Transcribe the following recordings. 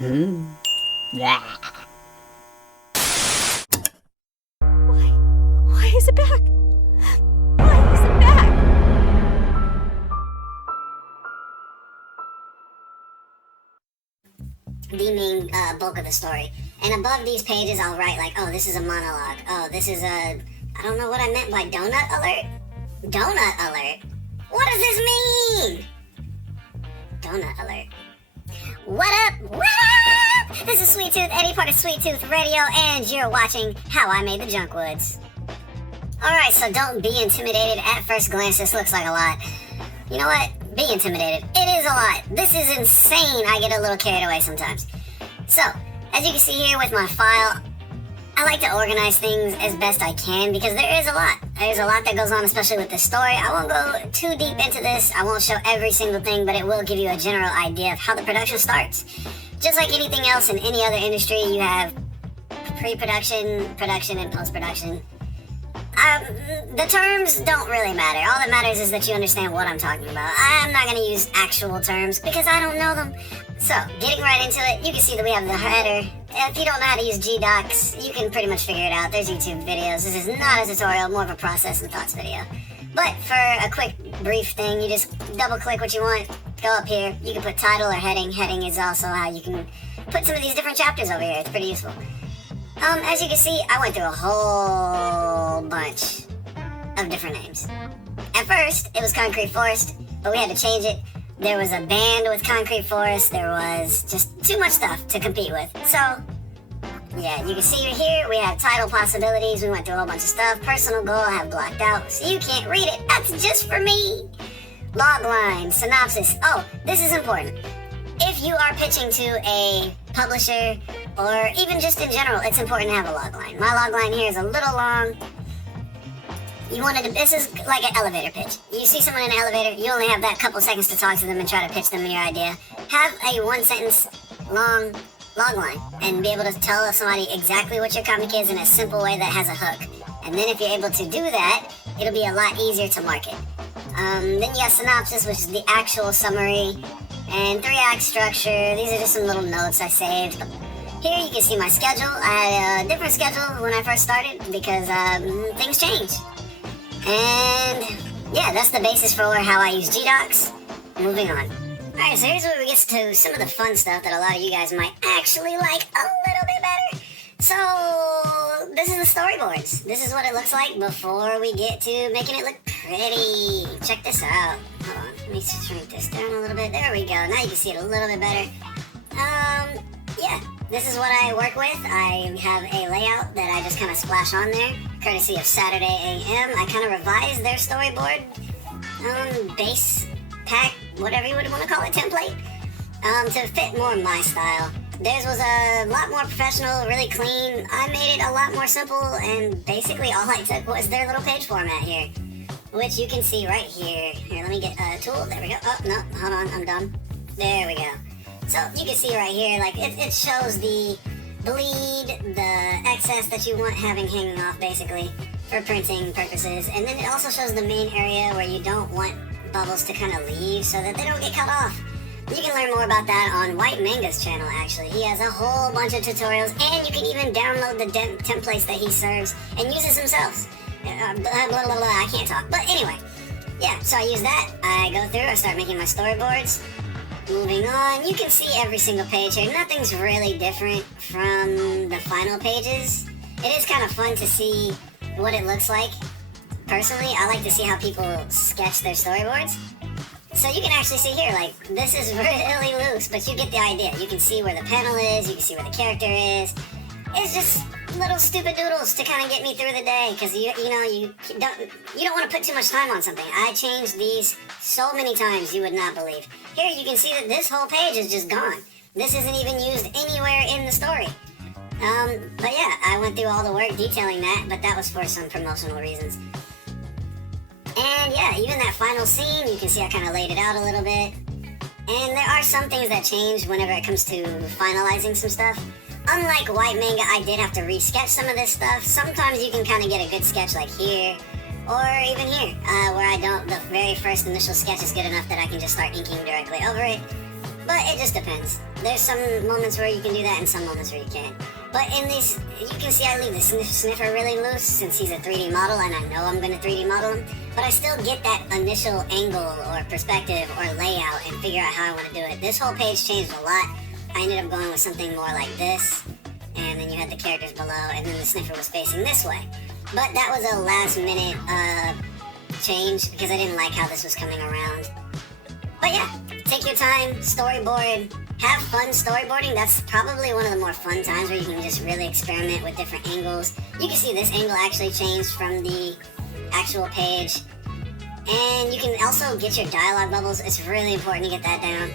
Why is it back? Why is it back? The main bulk of the story. And above these pages, I'll write like, oh, this is a monologue. Oh, this is a... I don't know what I meant by donut alert. Donut alert? What does this mean? Donut alert. What up? What up? This is Sweet Tooth, Eddie, part of Sweet Tooth Radio, and you're watching How I Made The Junkwoods. Alright, so don't be intimidated. At first glance, this looks like a lot. You know what? Be intimidated. It is a lot. This is insane. I get a little carried away sometimes. So, as you can see here with my file, I like to organize things as best I can because there is a lot. There's a lot that goes on, especially with this story. I won't go too deep into this. I won't show every single thing, but it will give you a general idea of how the production starts. Just like anything else in any other industry, you have pre-production, production, and post-production. The terms don't really matter. All that matters is that you understand what I'm talking about. I'm not going to use actual terms because I don't know them. So, getting right into it, you can see that we have the header. If you don't know how to use G-Docs, you can pretty much figure it out. There's YouTube videos. This is not a tutorial, more of a process and thoughts video. But for a quick, brief thing, you just double-click what you want, go up here. You can put title or heading. Heading is also how you can put some of these different chapters over here. It's pretty useful. As you can see, I went through a whole bunch of different names. At first, it was Concrete Forest, but we had to change it. There was a band with Concrete Forest. There was just too much stuff to compete with. So, yeah, you can see here we have title possibilities. We went through a whole bunch of stuff. Personal goal I have blocked out, so you can't read it. That's just for me. Log line, synopsis. Oh, this is important. If you are pitching to a publisher, or even just in general, it's important to have a log line. My log line here is a little long. This is like an elevator pitch. You see someone in an elevator, you only have that couple seconds to talk to them and try to pitch them your idea. Have a one-sentence long log line and be able to tell somebody exactly what your comic is in a simple way that has a hook. And then if you're able to do that, it'll be a lot easier to market. Then you got synopsis, which is the actual summary, and 3-act structure. These are just some little notes I saved. Here you can see my schedule. I had a different schedule when I first started because things change. And yeah, that's the basis for how I use G-Docs. Moving on. Alright, so here's where we get to some of the fun stuff that a lot of you guys might actually like a little bit better. So, this is the storyboards. This is what it looks like before we get to making it look pretty. Check this out. Hold on, let me shrink this down a little bit. There we go. Now you can see it a little bit better. Yeah, this is what I work with. I have a layout that I just kind of splash on there, courtesy of Saturday AM. I kind of revised their storyboard, base pack, whatever you would want to call it, template, to fit more my style. Theirs was a lot more professional, really clean. I made it a lot more simple, and basically all I took was their little page format here, which you can see right here. Here, let me get a tool. There we go. Oh, no, hold on, I'm dumb. There we go. So you can see right here, like it shows the bleed, the excess that you want having hanging off basically for printing purposes. And then it also shows the main area where you don't want bubbles to kind of leave so that they don't get cut off. You can learn more about that on White Manga's channel actually. He has a whole bunch of tutorials and you can even download the templates that he serves and use it himself. I can't talk. But anyway, yeah, so I use that. I go through, I start making my storyboards. Moving on, you can see every single page here. Nothing's really different from the final pages. It is kind of fun to see what it looks like. Personally, I like to see how people sketch their storyboards. So you can actually see here, like, this is really loose, but you get the idea. You can see where the panel is, you can see where the character is. It's just little stupid doodles to kind of get me through the day, because you don't want to put too much time on something. I changed these so many times you would not believe. Here you can see that this whole page is just gone. This isn't even used anywhere in the story. But yeah, I went through all the work detailing that, but that was for some promotional reasons. And yeah, even that final scene, you can see I kind of laid it out a little bit. And there are some things that change whenever it comes to finalizing some stuff. Unlike White Manga, I did have to re-sketch some of this stuff. Sometimes you can kind of get a good sketch like here, or even here, where the very first initial sketch is good enough that I can just start inking directly over it. But it just depends. There's some moments where you can do that and some moments where you can't. But in these, you can see I leave the sniffer really loose since he's a 3D model and I know I'm going to 3D model him. But I still get that initial angle or perspective or layout and figure out how I want to do it. This whole page changed a lot. I ended up going with something more like this. And then you had the characters below and then the sniffer was facing this way. But that was a last minute change because I didn't like how this was coming around. But yeah, take your time, storyboard, have fun storyboarding. That's probably one of the more fun times where you can just really experiment with different angles. You can see this angle actually changed from the actual page. And you can also get your dialogue bubbles. It's really important to get that down.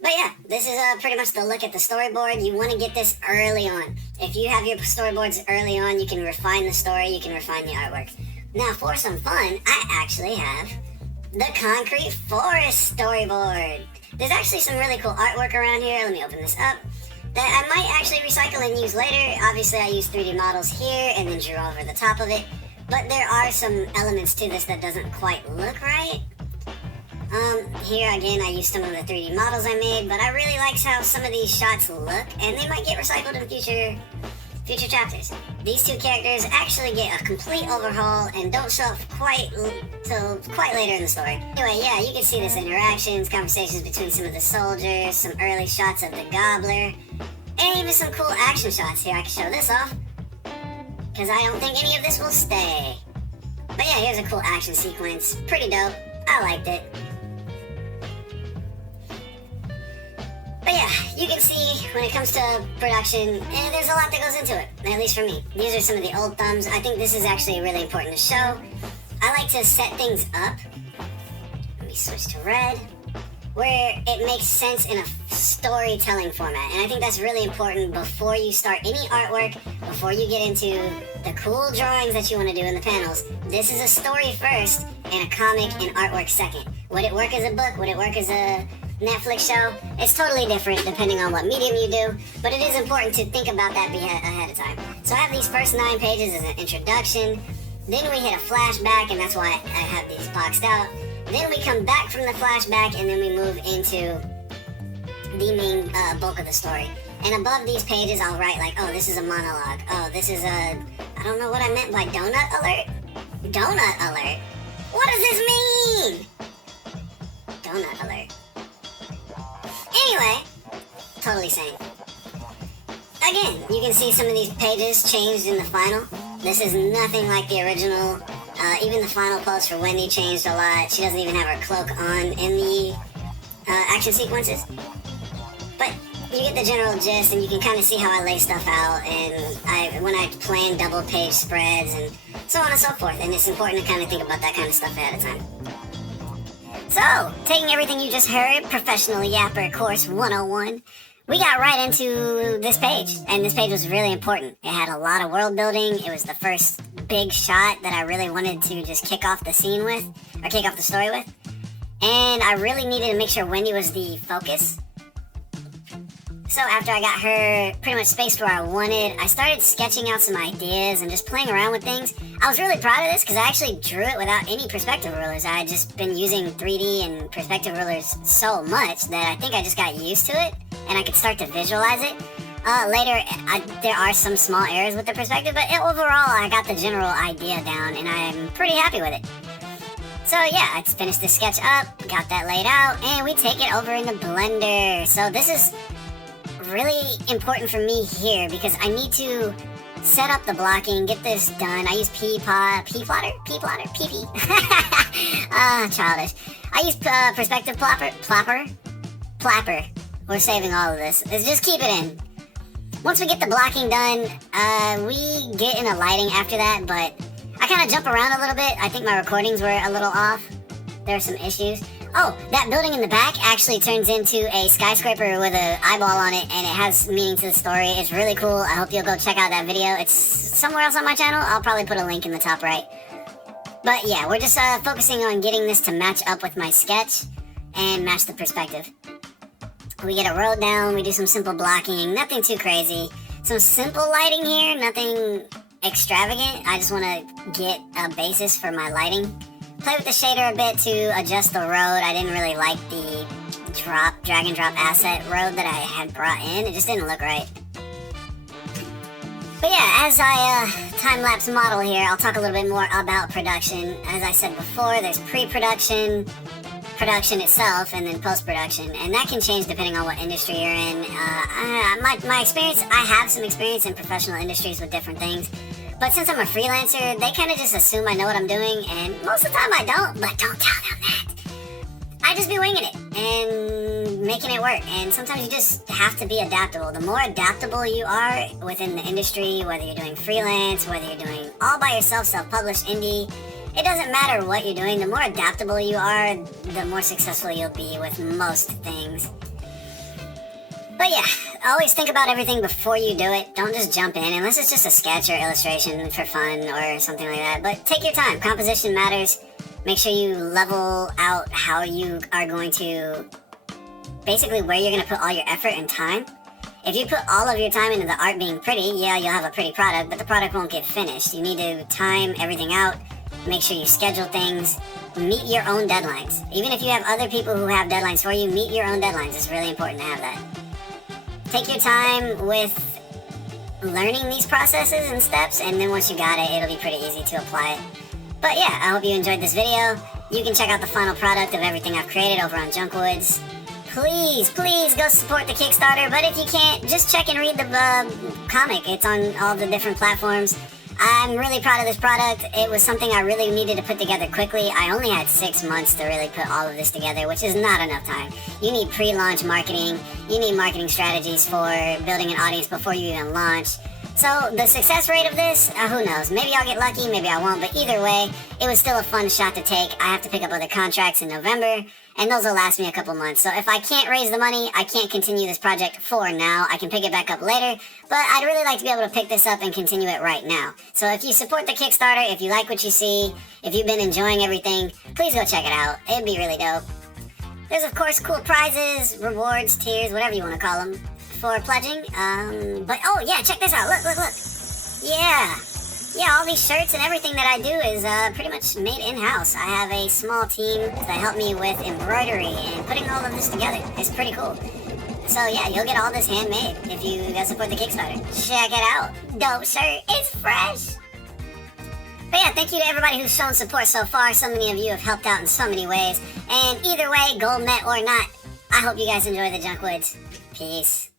But yeah, this is pretty much the look at the storyboard. You want to get this early on. If you have your storyboards early on, you can refine the story, you can refine the artwork. Now for some fun, I actually have the Concrete Forest storyboard. There's actually some really cool artwork around here. Let me open this up. That I might actually recycle and use later. Obviously, I use 3D models here and then drew over the top of it. But there are some elements to this that doesn't quite look right. Here again, I used some of the 3D models I made, but I really like how some of these shots look, and they might get recycled in future chapters. These two characters actually get a complete overhaul and don't show up till quite later in the story. Anyway, yeah, you can see this interactions, conversations between some of the soldiers, some early shots of the gobbler, and even some cool action shots. Here, I can show this off, because I don't think any of this will stay. But yeah, here's a cool action sequence. Pretty dope. I liked it. But yeah, you can see when it comes to production, there's a lot that goes into it, at least for me. These are some of the old thumbs. I think this is actually really important to show. I like to set things up. Let me switch to red. Where it makes sense in a storytelling format. And I think that's really important before you start any artwork, before you get into the cool drawings that you want to do in the panels. This is a story first and a comic and artwork second. Would it work as a book? Would it work as a Netflix show? It's totally different depending on what medium you do, but it is important to think about that ahead of time. So I have these first 9 pages as an introduction, then we hit a flashback, and that's why I have these boxed out. Then we come back from the flashback, and then we move into the main bulk of the story. And above these pages, I'll write like, oh, this is a monologue. Oh, this is a, I don't know what I meant by donut alert. Donut alert? What does this mean? Donut alert. Anyway, totally sane. Again, you can see some of these pages changed in the final. This is nothing like the original. Even the final pose for Wendy changed a lot. She doesn't even have her cloak on in the action sequences. But you get the general gist, and you can kind of see how I lay stuff out, and when I plan double page spreads, and so on and so forth. And it's important to kind of think about that kind of stuff ahead of time. So, taking everything you just heard, Professional Yapper Course 101, we got right into this page, and this page was really important. It had a lot of world building. It was the first big shot that I really wanted to just kick off the scene with, or kick off the story with. And I really needed to make sure Wendy was the focus. So after I got her pretty much spaced where I wanted, I started sketching out some ideas and just playing around with things. I was really proud of this because I actually drew it without any perspective rulers. I had just been using 3D and perspective rulers so much that I think I just got used to it and I could start to visualize it. Later, there are some small errors with the perspective, but overall I got the general idea down and I'm pretty happy with it. So yeah, I finished the sketch up, got that laid out, and we take it over into Blender. So this is really important for me here because I need to set up the blocking, get this done. I use P-plotter? Childish. I use perspective plapper. We're saving all of this. Let's just keep it in. Once we get the blocking done, we get into lighting after that, but I kind of jump around a little bit. I think my recordings were a little off. There are some issues. Oh, that building in the back actually turns into a skyscraper with an eyeball on it, and it has meaning to the story. It's really cool. I hope you'll go check out that video. It's somewhere else on my channel. I'll probably put a link in the top right. But yeah, we're just focusing on getting this to match up with my sketch and match the perspective. We get a road down, we do some simple blocking, nothing too crazy. Some simple lighting here, nothing extravagant. I just want to get a basis for my lighting. Play with the shader a bit to adjust the road. I didn't really like the drag and drop asset road that I had brought in. It just didn't look right. But yeah, as I time-lapse model here, I'll talk a little bit more about production. As I said before, there's pre-production, production itself, and then post-production. And that can change depending on what industry you're in. My experience, I have some experience in professional industries with different things. But since I'm a freelancer, they kind of just assume I know what I'm doing, and most of the time I don't, but don't tell them that. I just be winging it and making it work, and sometimes you just have to be adaptable. The more adaptable you are within the industry, whether you're doing freelance, whether you're doing all by yourself, self-published, indie, it doesn't matter what you're doing. The more adaptable you are, the more successful you'll be with most things. But yeah, always think about everything before you do it. Don't just jump in, unless it's just a sketch or illustration for fun or something like that. But take your time. Composition matters. Make sure you level out how you are going to, basically where you're going to put all your effort and time. If you put all of your time into the art being pretty, yeah, you'll have a pretty product, but the product won't get finished. You need to time everything out. Make sure you schedule things. Meet your own deadlines. Even if you have other people who have deadlines for you, meet your own deadlines. It's really important to have that. Take your time with learning these processes and steps, and then once you got it, it'll be pretty easy to apply it. But yeah, I hope you enjoyed this video. You can check out the final product of everything I've created over on Junkwoods. Please go support the Kickstarter, but if you can't, just check and read the comic. It's on all the different platforms. I'm really proud of this product. It was something I really needed to put together quickly. I only had 6 months to really put all of this together, which is not enough time. You need pre-launch marketing. You need marketing strategies for building an audience before you even launch. So the success rate of this, who knows? Maybe I'll get lucky, maybe I won't, but either way, it was still a fun shot to take. I have to pick up other contracts in November, and those will last me a couple months. So if I can't raise the money, I can't continue this project for now. I can pick it back up later, but I'd really like to be able to pick this up and continue it right now. So if you support the Kickstarter, if you like what you see, if you've been enjoying everything, please go check it out. It'd be really dope. There's of course cool prizes, rewards, tiers, whatever you want to call them, for pledging. But oh yeah, check this out. Look. Yeah, all these shirts and everything that I do is pretty much made in-house. I have a small team that help me with embroidery and putting all of this together. It's pretty cool. So yeah, you'll get all this handmade if you guys support the Kickstarter. Check it out. Dope shirt. It's fresh. But yeah, thank you to everybody who's shown support so far. So many of you have helped out in so many ways. And either way, goal met or not, I hope you guys enjoy the Junkwoods. Peace.